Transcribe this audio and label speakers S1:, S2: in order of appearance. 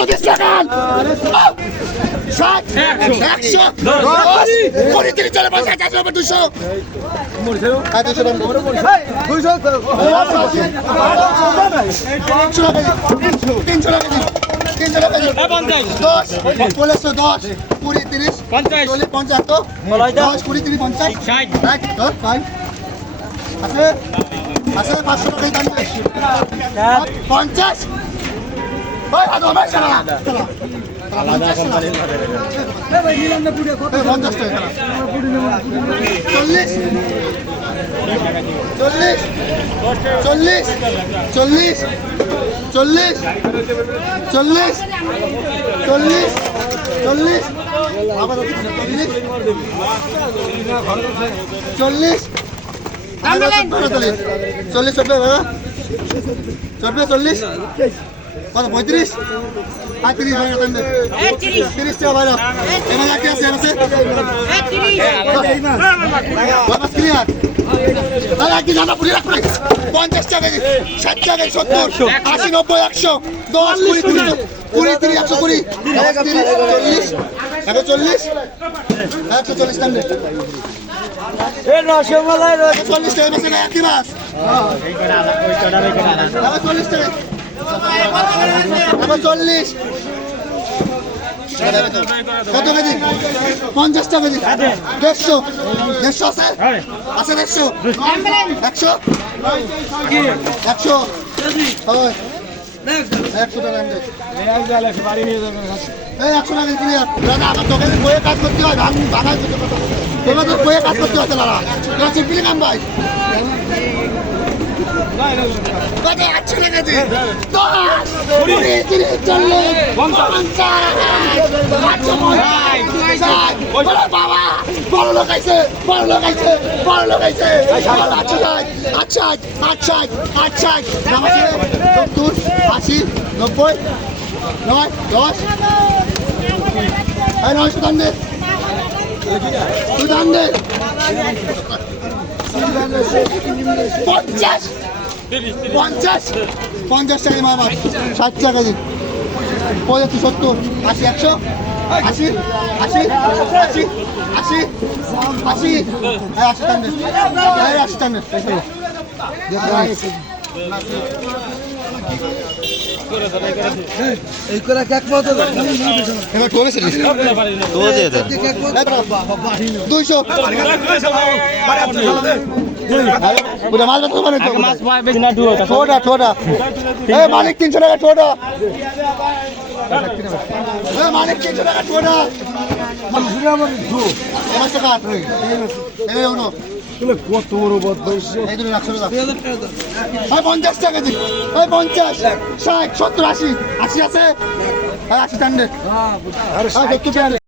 S1: প্রতিশ জানান ষাট একশো দশ কুড়ি তিরিশ চলে পাঁচ এক হাজার দুশো তিনশো দশ পনেরোশো দশ কুড়ি তিরিশ
S2: পঞ্চাশ
S1: পঞ্চাশ দশ কুড়ি তিরিশ পঞ্চাশ
S2: ষাট
S1: ষাট দশ ফাইভ আছে আছে পাঁচশো টাকায় পঞ্চাশ। চল্লিশ চল্লিশ চল্লিশ চল্লিশ চল্লিশ চল্লিশ চল্লিশ চল্লিশ চল্লিশ চল্লিশ চল্লিশ চল্লিশ কত পঁয়ত্রিশ? আর তিরিশ ভাই তিরিশ টাকা বাইরে এবার লাখে আছে আর আছে? ক্লিয়ার তাহলে একদিন জানা পুরি রাখবে পঞ্চাশ টাকা ষাট টাকা সত্তর আশি নব্বই একশো দশ কুড়ি তিরিশ কুড়ি তিরিশ একশো কুড়ি তিরিশ চল্লিশ একশো চল্লিশ একশো চল্লিশ টাকা চল্লিশ টাকা বেশি না একই মাস চল্লিশ টাকা। চল্লিশ। কত কেজি? পঞ্চাশ টাকা কেজি। দেড়শো। দেড়শো আছে? আছে দেড়শো। একশো? একশো। একশো টাকা ক্লিয়ার দাদা, আমার দোকানে বইয়ে কাজ করতে হয়, ভাঙ দিতে তোমরা কাজ করতে হচ্ছে দাদা। চিপিলি কাম ভাই কত একশো টাকা দিন দশ কুড়ি। তিরিশ চল্লিশ পঞ্চাশ। আটশো পঞ্চাশ। ষাট। বাবা বড় লোক আইছে বড় লোক আইছে বড় লোক আইছে। আচ্ছা। ষাট আচ্ছা আচ্ছা আচ্ছা সত্তর আশি নব্বই নয় দশ। নয় সুদান দে সুদান দে পঞ্চাশ। পঞ্চাশ? পঞ্চাশ টাকা মামা। ষাট টাকা দিন পঁচাত্তর সত্তর আশি একশো আশি আশি আশি আশি আশি। হ্যাঁ আশি টান হ্যাঁ আশি টান দুইশো। মাছ মানে ছোটা ছোটা এ মালিক তিনশো টাকা ছোটা মালিক তিনশো টাকা ছোটা
S2: কত বড় বদমাইশ
S1: পঞ্চাশ টাকা দিন এই পঞ্চাশ ষাট সত্তর আশি। আশি আছে? আশি টান্ডে হ্যাঁ সত্তর টান্ডে